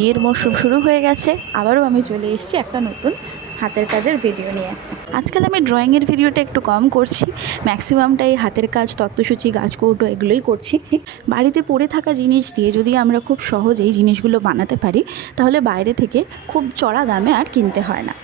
বিয়ের মরশুম শুরু হয়ে গেছে, আবারও আমি চলে এসেছি একটা নতুন হাতের কাজের ভিডিও নিয়ে। আজকাল আমি ড্রয়িংয়ের ভিডিওটা একটু কম করছি, ম্যাক্সিমামটাই হাতের কাজ, তত্ত্বসূচি, গাছকৌটো এগুলোই করছি। বাড়িতে পড়ে থাকা জিনিস দিয়ে যদি আমরা খুব সহজেই জিনিসগুলো বানাতে পারি, তাহলে বাইরে থেকে খুব চড়া দামে আর কিনতে হয় না।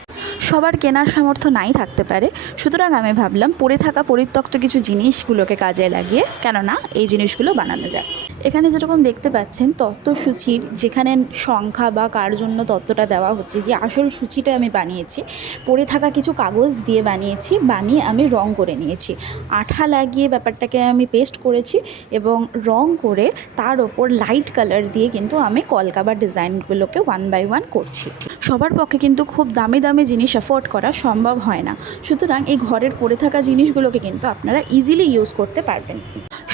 সবার কেনার সামর্থ্য নাই থাকতে পারে, সুতরাং আমি ভাবলাম পড়ে থাকা পরিত্যক্ত কিছু জিনিসগুলোকে কাজে লাগিয়ে কেননা এই জিনিসগুলো বানানো যায়। এখানে যেরকম দেখতে পাচ্ছেন তত্ত্বসূচির যেখানে সংখ্যা বা কার জন্য তত্ত্বটা দেওয়া হচ্ছে, যে আসল সূচিটা আমি বানিয়েছি পড়ে থাকা কিছু কাগজ দিয়ে বানিয়েছি, বানিয়ে আমি রং করে নিয়েছি। আঠা লাগিয়ে ব্যাপারটাকে আমি পেস্ট করেছি এবং রং করে তার ওপর লাইট কালার দিয়ে কিন্তু আমি কলকা বা ডিজাইনগুলোকে 1 বাই 1 করছি। সবার পক্ষে কিন্তু খুব দামি দামি জিনিস অ্যাফোর্ড করা সম্ভব হয় না, সুতরাং এই ঘরের পড়ে থাকা জিনিসগুলোকে কিন্তু আপনারা ইজিলি ইউজ করতে পারবেন।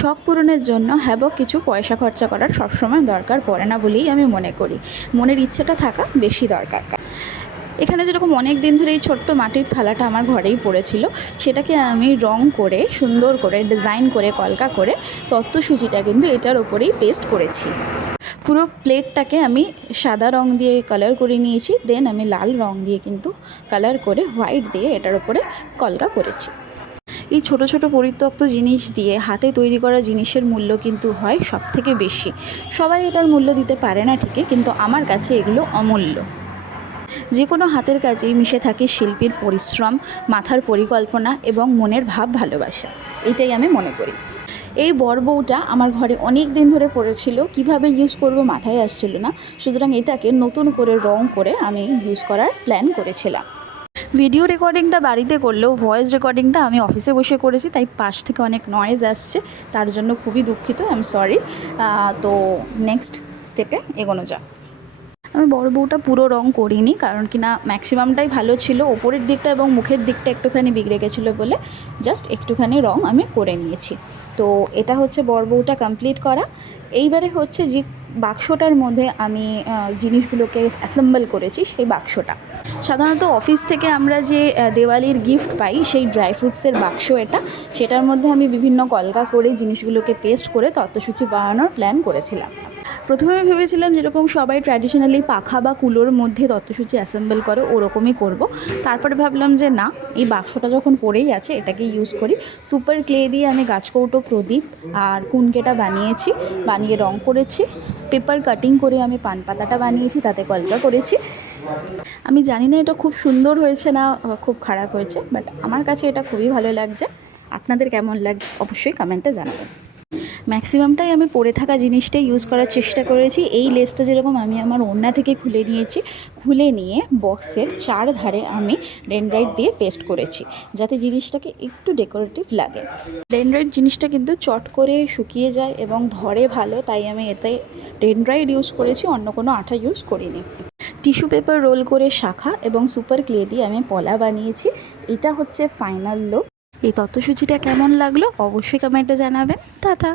শখ পূরণের জন্য হ্যাবক কিছু পয়সা খরচা করার সবসময় দরকার পড়ে না বলেই আমি মনে করি। মনের ইচ্ছেটা থাকা বেশি দরকার। এখানে যেরকম অনেক দিন ধরে এই ছোট্ট মাটির থালাটা আমার ঘরেই পড়েছিল, সেটাকে আমি রং করে সুন্দর করে ডিজাইন করে কলকা করে তত্ত্বসূচিটা কিন্তু এটার ওপরেই পেস্ট করেছি। পুরো প্লেটটাকে আমি সাদা রং দিয়ে কালার করে নিয়েছি, দেন আমি লাল রং দিয়ে কিন্তু কালার করে হোয়াইট দিয়ে এটার ওপরে কলকা করেছি। এই ছোট ছোট পরিত্যক্ত জিনিস দিয়ে হাতে তৈরি করা জিনিসের মূল্য কিন্তু হয় সবথেকে বেশি। সবাই এটার মূল্য দিতে পারে না ঠিকই, কিন্তু আমার কাছে এগুলো অমূল্য। যে কোনো হাতের কাজেই মিশে থাকে শিল্পীর পরিশ্রম, মাথার পরিকল্পনা এবং মনের ভাব ভালোবাসা, এটাই আমি মনে করি। এই বরবউটা আমার ঘরে অনেক দিন ধরে পড়েছিল, কিভাবে ইউজ করব মাথায় আসছিল না, সুতরাং এটাকে নতুন করে রং করে আমি ইউজ করার প্ল্যান করেছিলাম। ভিডিও রেকর্ডিংটা বাড়িতে করলেও ভয়েস রেকর্ডিংটা আমি অফিসে বসে করেছি, তাই পাশ থেকে অনেক নয়েজ আসছে, তার জন্য খুবই দুঃখিত, আই এম সরি। তো নেক্সট স্টেপে এগোনো যাক। আমি বড় বউটা পুরো রং করিনি, কারণ কি না ম্যাক্সিমামটাই ভালো ছিল, ওপরের দিকটা এবং মুখের দিকটা একটুখানি বিগড়ে গেছিলো বলে জাস্ট একটুখানি রং আমি করে নিয়েছি। তো এটা হচ্ছে বড় বউটা কমপ্লিট করা। এইবারে হচ্ছে যে বাক্সটার মধ্যে আমি জিনিসগুলোকে অ্যাসেম্বল করেছি, সেই বাক্সটা সাধারণত অফিস থেকে আমরা যে দেওয়ালির গিফট পাই, সেই ড্রাই ফ্রুটসের বাক্স এটা। সেটার মধ্যে আমি বিভিন্ন কলকা করে জিনিসগুলোকে পেস্ট করে তত্ত্বসূচি বানানোর প্ল্যান করেছিলাম। প্রথমে আমি ভেবেছিলাম যেরকম সবাই ট্র্যাডিশনালি পাখা বা কুলোর মধ্যে তত্ত্বসূচি অ্যাসেম্বল করে ওরকমই করব। তারপরে ভাবলাম যে না, এই বাক্সটা যখন পড়েই আছে এটাকে ইউজ করি। সুপার ক্লে দিয়ে আমি গাছকৌটো, প্রদীপ আর কুনকেটা বানিয়েছি, বানিয়ে রং করেছি। পেপার কাটিং করে আমি পান পাতাটা বানিয়েছি, তাতে কলকা করেছি। আমি জানি না এটা খুব সুন্দর হয়েছে না খুব খারাপ হয়েছে, বাট আমার কাছে এটা খুবই ভালো লাগছে। আপনাদের কেমন লাগছে অবশ্যই কমেন্টে জানাবেন। ম্যাক্সিমামটাই আমি পড়ে থাকা জিনিসটাই ইউজ করার চেষ্টা করেছি। এই লেসটা যেরকম আমি আমার ওড়না থেকে খুলে নিয়েছি, খুলে নিয়ে বক্সের চারধারে আমি ডেনড্রাইট দিয়ে পেস্ট করেছি, যাতে জিনিসটাকে একটু ডেকোরেটিভ লাগে। ডেনড্রাইট জিনিসটা কিন্তু চট করে শুকিয়ে যায় এবং ধরে ভালো, তাই আমি এতে ডেনড্রাইট ইউজ করেছি, অন্য কোনো আঠা ইউজ করিনি। টিস্যু পেপার রোল করে শাখা এবং সুপার ক্লে দিয়ে আমি পলা বানিয়েছি। এটা হচ্ছে ফাইনাল লুক। এই তত্ত্বসূচিটা কেমন লাগলো অবশ্যই কমেন্টে জানাবেন। টাটা।